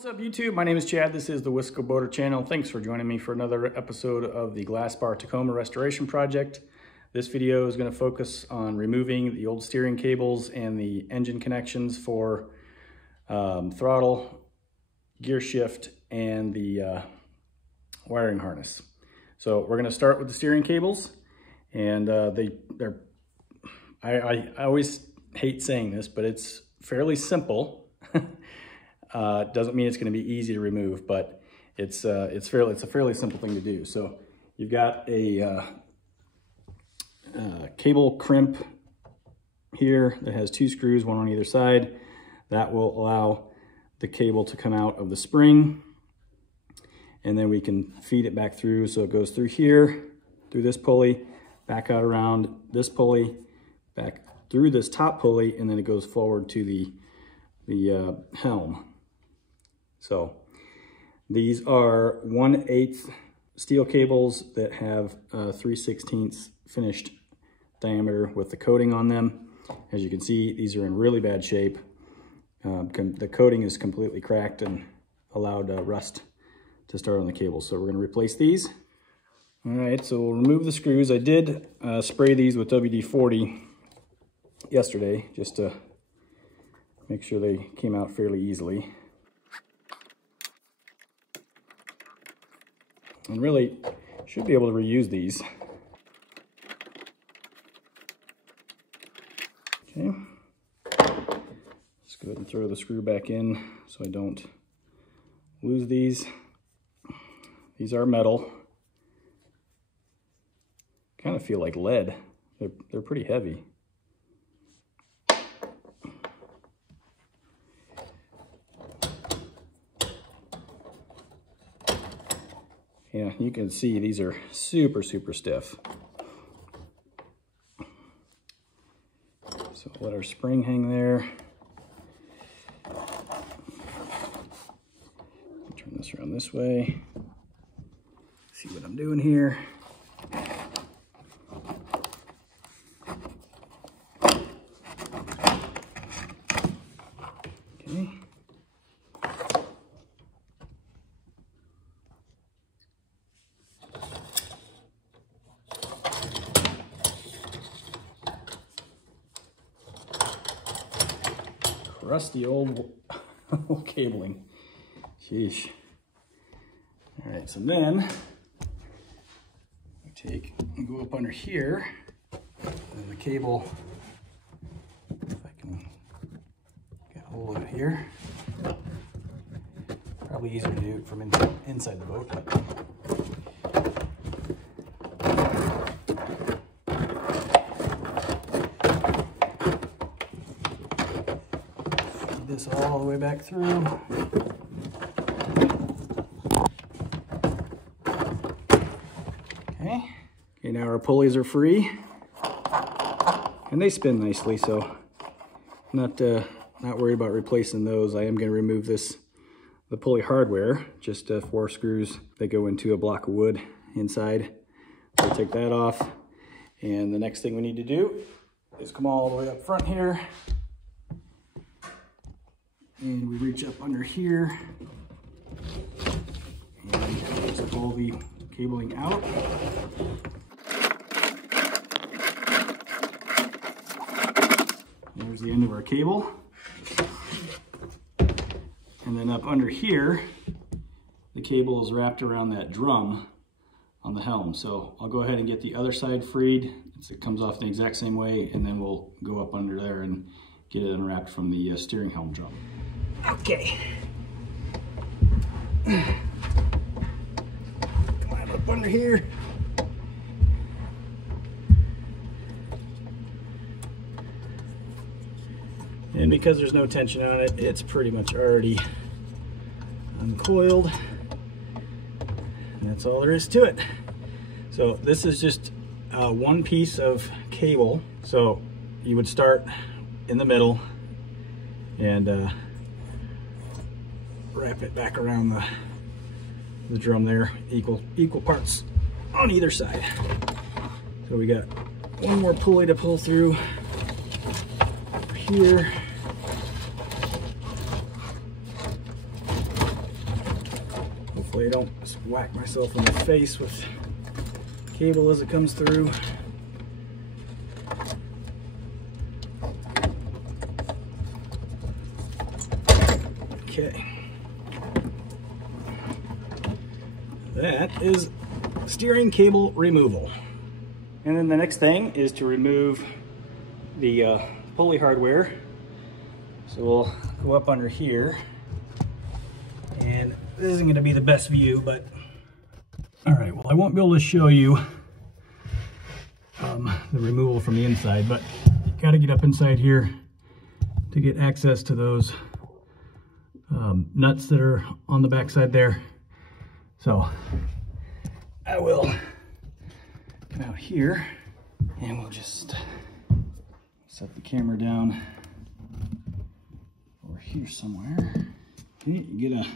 What's up YouTube? My name is Chad. This is the Wisco Boater channel. Thanks for joining me for another episode of the Glasspar Tacoma restoration project. This video is going to focus on removing the old steering cables and the engine connections for throttle, gear shift, and the wiring harness. So we're going to start with the steering cables, and I always hate saying this, but it's fairly simple. Doesn't mean it's going to be easy to remove, but it's a fairly simple thing to do. So you've got a cable crimp here that has two screws, one on either side. That will allow the cable to come out of the spring, and then we can feed it back through. So it goes through here, through this pulley, back out around this pulley, back through this top pulley, and then it goes forward to the helm. So these are 1/8 steel cables that have 3/16 finished diameter with the coating on them. As you can see, these are in really bad shape. The coating is completely cracked and allowed rust to start on the cable. So we're going to replace these. All right, so we'll remove the screws. I did spray these with WD-40 yesterday just to make sure they came out fairly easily. And really should be able to reuse these. Okay. Let's go ahead and throw the screw back in so I don't lose these. These are metal. Kind of feel like lead. They're pretty heavy. Yeah, you can see these are super stiff. So let our spring hang there. Turn this around this way. See what I'm doing here. Okay. Rusty old cabling. Sheesh. All right, so then we take and go up under here, and the cable, if I can get a hold of it here. Probably easier to do it from inside the boat, but this all the way back through. Okay, now our pulleys are free, and they spin nicely, so not worried about replacing those. I am going to remove the pulley hardware, just 4 screws that go into a block of wood inside. So I'll take that off, and the next thing we need to do is come all the way up front here. And we reach up under here and just pull the cabling out. There's the end of our cable. And then up under here, the cable is wrapped around that drum on the helm. So I'll go ahead and get the other side freed. It comes off the exact same way, and then we'll go up under there and get it unwrapped from the steering helm drum. Okay. Come on up under here. And because there's no tension on it, it's pretty much already uncoiled. And that's all there is to it. So this is just one piece of cable. So you would start in the middle and wrap it back around the drum there, equal parts on either side. So we got one more pulley to pull through here. I don't just whack myself in the face with cable as it comes through. Okay. That is steering cable removal. And then the next thing is to remove the pulley hardware. So we'll go up under here, and this isn't going to be the best view, but all right, well, I won't be able to show you the removal from the inside, but you got to get up inside here to get access to those nuts that are on the back side there. So I will come out here and we'll just set the camera down over here somewhere. Okay, you get a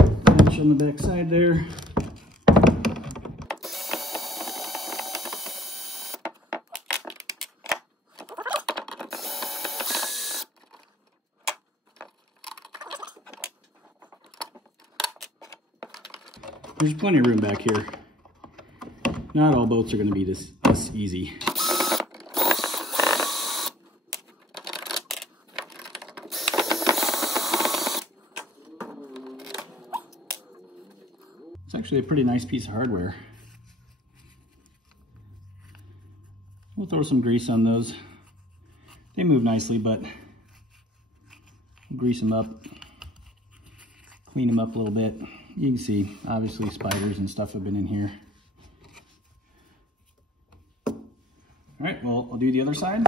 wrench on the back side there. There's plenty of room back here. Not all boats are going to be this easy. It's actually a pretty nice piece of hardware. We'll throw some grease on those. They move nicely, but we'll grease them up, clean them up a little bit. You can see, obviously, spiders and stuff have been in here. All right, well, I'll do the other side.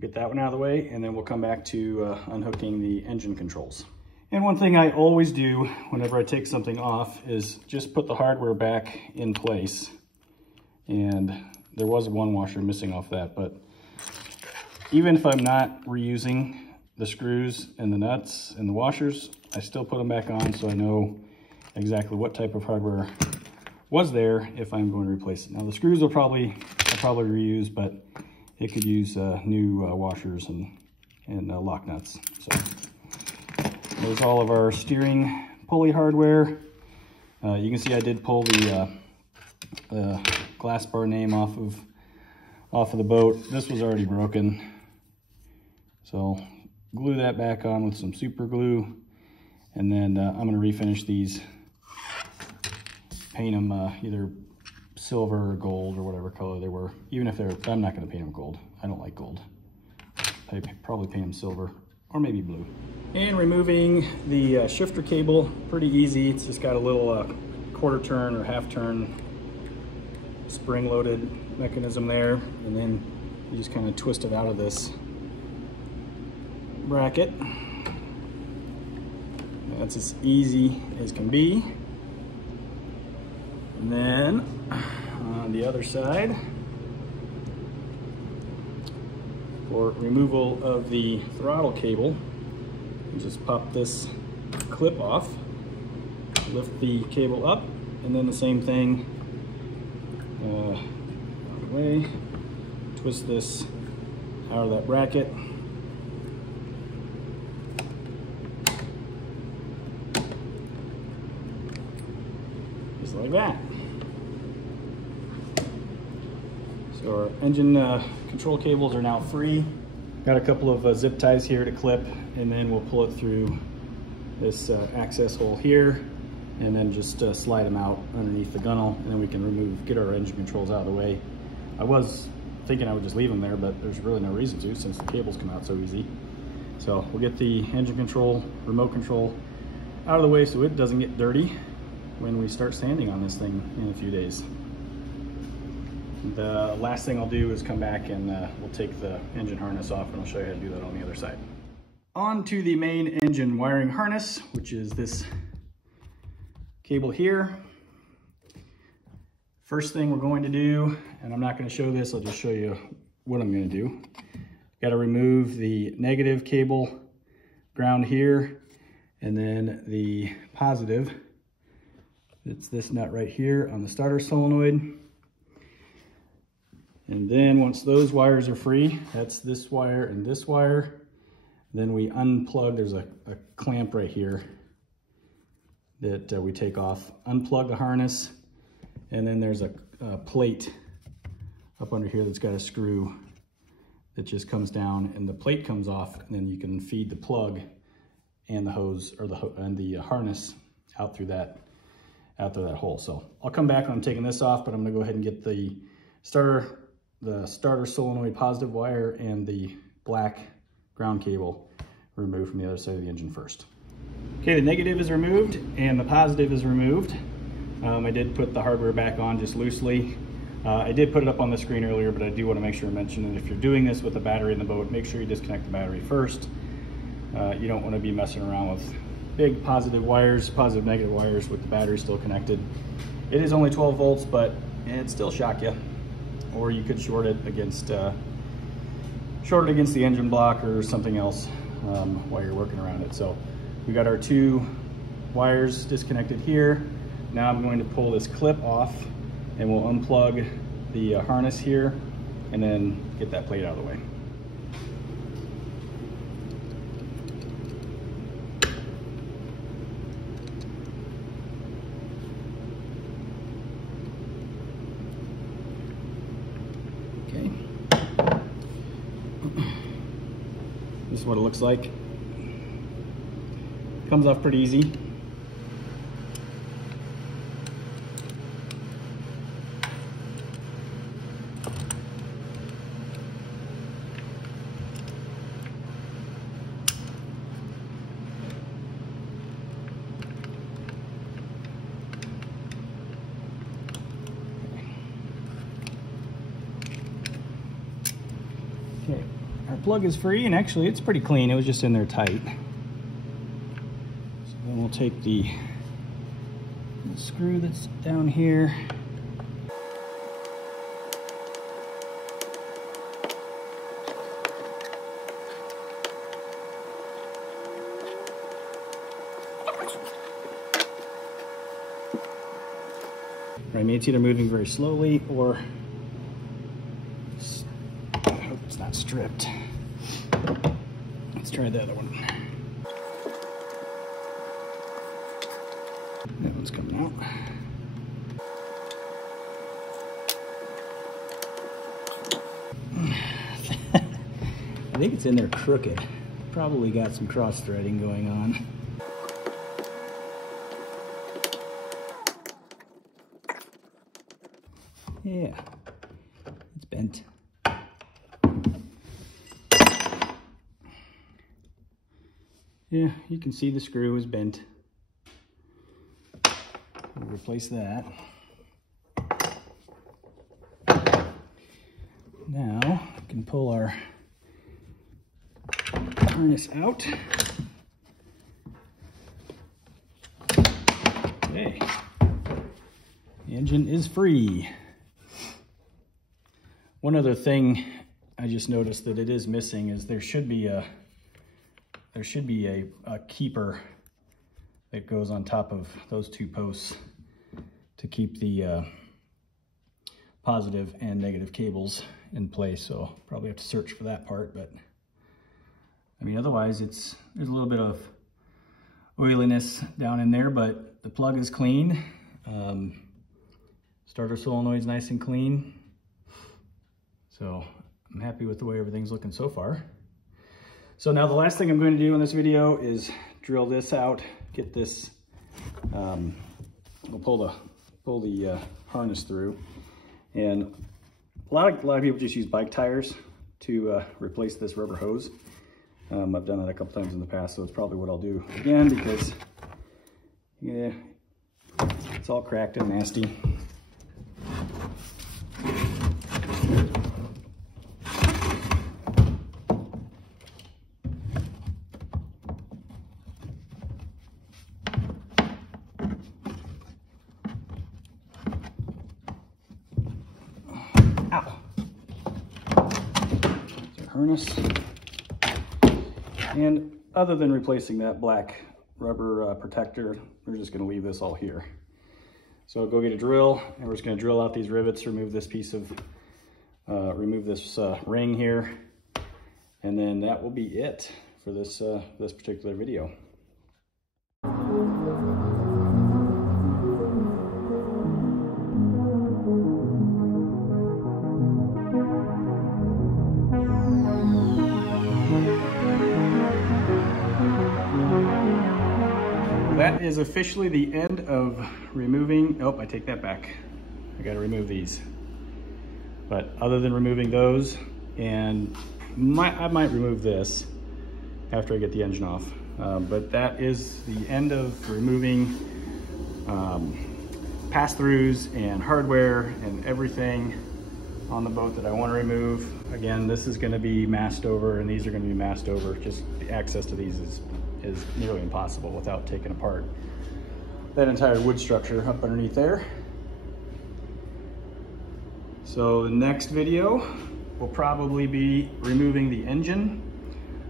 Get that one out of the way, and then we'll come back to unhooking the engine controls. And one thing I always do whenever I take something off is just put the hardware back in place. And there was one washer missing off that, but even if I'm not reusing the screws and the nuts and the washers, I still put them back on so I know exactly what type of hardware was there if I'm going to replace it. Now the screws I'll probably reuse, but it could use new washers and lock nuts. So there's all of our steering pulley hardware. You can see I did pull the Glasspar name off of the boat. This was already broken, so glue that back on with some super glue, and then I'm going to refinish these, paint them either silver or gold or whatever color they were. Even if I'm not going to paint them gold. I don't like gold. I probably paint them silver or maybe blue. And removing the shifter cable, pretty easy. It's just got a little quarter turn or half turn spring loaded mechanism there, and then you just kind of twist it out of this bracket. That's as easy as can be. And then on the other side, for removal of the throttle cable, you just pop this clip off, lift the cable up, and then the same thing out of the way, twist this out of that bracket. Just like that. So our engine control cables are now free. Got a couple of zip ties here to clip, and then we'll pull it through this access hole here, and then just slide them out underneath the gunnel, and then we can get our engine controls out of the way. I was thinking I would just leave them there, but there's really no reason to since the cables come out so easy. So we'll get the engine control, remote control out of the way so it doesn't get dirty when we start sanding on this thing in a few days. The last thing I'll do is come back and we'll take the engine harness off, and I'll show you how to do that on the other side. On to the main engine wiring harness, which is this cable here. First thing we're going to do, and I'm not going to show this, I'll just show you what I'm going to do. Got to remove the negative cable ground here, and then the positive. It's this nut right here on the starter solenoid. And then once those wires are free, that's this wire and this wire, then we unplug, there's a clamp right here, that we take off, unplug the harness, and then there's a plate up under here that's got a screw that just comes down, and the plate comes off, and then you can feed the plug and the hose or the harness out through that hole. So I'll come back when I'm taking this off, but I'm gonna go ahead and get the starter solenoid positive wire and the black ground cable removed from the other side of the engine first. Okay, the negative is removed and the positive is removed. I did put the hardware back on just loosely. I did put it up on the screen earlier, but I do want to make sure to mention that if you're doing this with a battery in the boat, make sure you disconnect the battery first. You don't want to be messing around with big positive negative wires with the battery still connected. It is only 12 volts, but it'd still shock you. Or you could short it against the engine block or something else while you're working around it. So we got our 2 wires disconnected here. Now I'm going to pull this clip off, and we'll unplug the harness here and then get that plate out of the way. Okay. This is what it looks like. Comes off pretty easy. Okay, our plug is free, and actually it's pretty clean. It was just in there tight. So then we'll take the screw that's down here. Right, it's either moving very slowly or I hope it's not stripped. Let's try the other one. That one's coming out. I think it's in there crooked. Probably got some cross threading going on. Yeah, it's bent. Yeah, you can see the screw is bent. We'll replace that. Now we can pull our harness out. Okay, the engine is free. One other thing I just noticed that it is missing is there should be a keeper that goes on top of those 2 posts to keep the positive and negative cables in place. So probably have to search for that part, but I mean, otherwise there's a little bit of oiliness down in there, but the plug is clean. Starter solenoid's nice and clean. So I'm happy with the way everything's looking so far. So now the last thing I'm going to do in this video is drill this out, get this, we'll pull the harness through. And a lot of people just use bike tires to replace this rubber hose. I've done it a couple times in the past, so it's probably what I'll do again because, yeah, it's all cracked and nasty. Ow. There's our harness. And other than replacing that black rubber protector, we're just gonna leave this all here. So I'll go get a drill, and we're just gonna drill out these rivets, remove this piece of, ring here, and then that will be it for this particular video. that is officially the end of removing, oh, I take that back. I gotta remove these. But other than removing those, and I might remove this after I get the engine off. But that is the end of removing pass-throughs and hardware and everything on the boat that I want to remove. Again, this is going to be masked over, and these are going to be masked over. Just the access to these is nearly impossible without taking apart that entire wood structure up underneath there. So the next video will probably be removing the engine.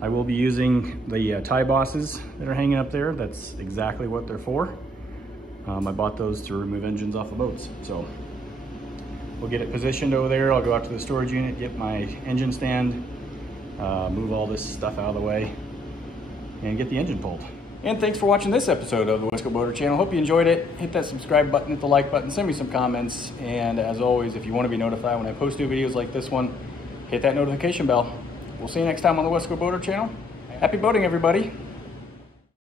I will be using the tie bosses that are hanging up there. That's exactly what they're for. I bought those to remove engines off of boats. So we'll get it positioned over there. I'll go out to the storage unit, get my engine stand, move all this stuff out of the way, and get the engine pulled. And thanks for watching this episode of the West Coast Boater channel. Hope you enjoyed it. Hit that subscribe button, hit the like button, send me some comments. And as always, if you want to be notified when I post new videos like this one, hit that notification bell. We'll see you next time on the West Coast Boater channel. Happy boating, everybody.